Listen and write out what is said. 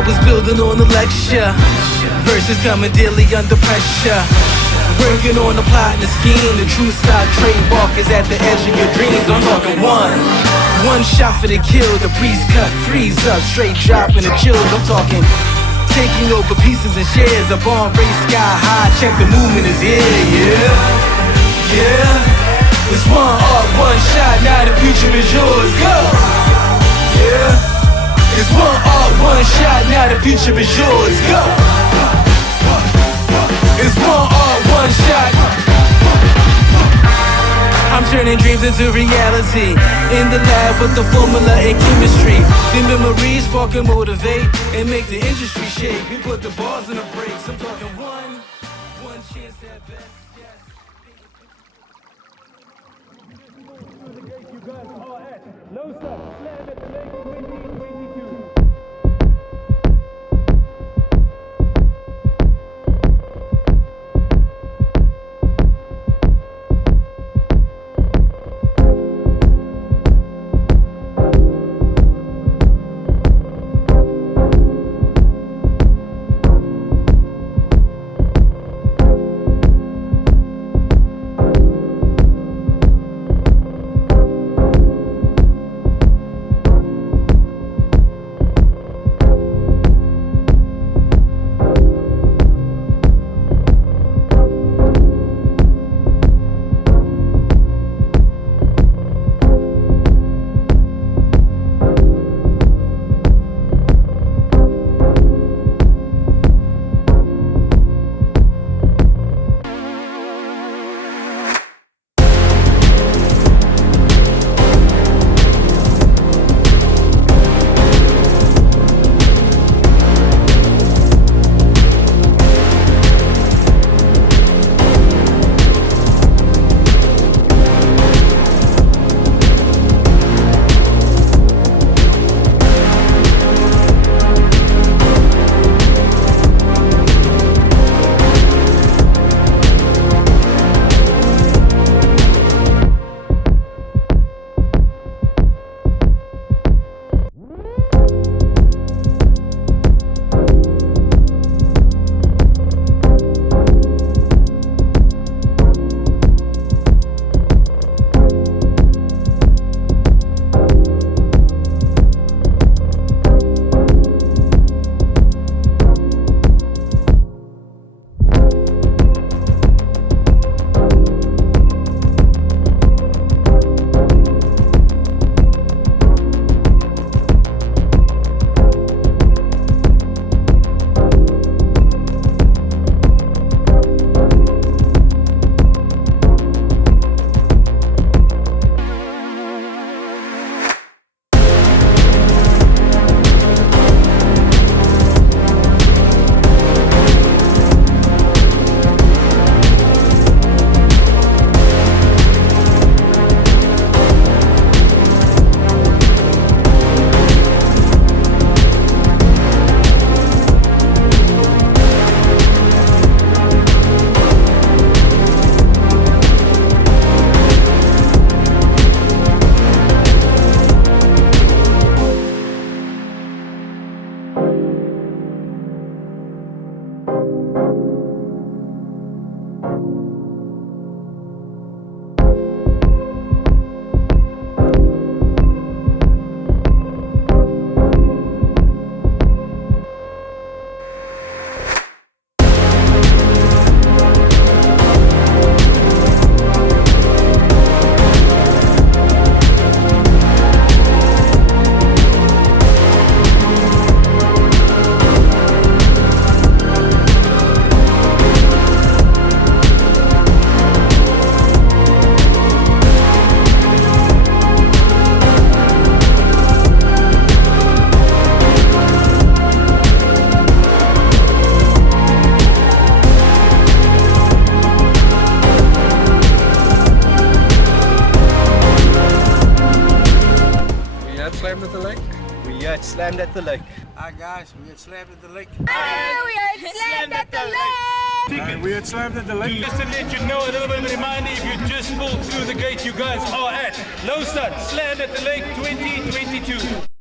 I was building on the lecture. Verses coming daily under pressure. Working on the plot and the scheme. The true stock trademark is at the edge of your dreams. I'm talking one shot for the kill. The priest cut threes up, straight dropping the chills. I'm talking taking over pieces and shares. A bomb race sky high. Check the movement is here, yeah. It's one art, one shot. Now the future is yours. Go, yeah. It's one art, one shot. Now the future is yours. Go. It's one art, one shot. I'm turning dreams into reality. In the lab with the formula and chemistry. The memories spark and motivate and make the industry shake. We put the bars in the brakes. I'm talking one chance at best. You guys are at low stop, slam at the leg 2022. slammed at the lake? We had slammed at the lake. Hi guys, we had slammed at the lake. We had slammed at the lake. We had slammed at the lake. Just to let you know, a little bit of a reminder, if you just pulled through the gate, you guys are at Low Start, slammed at the lake 2022.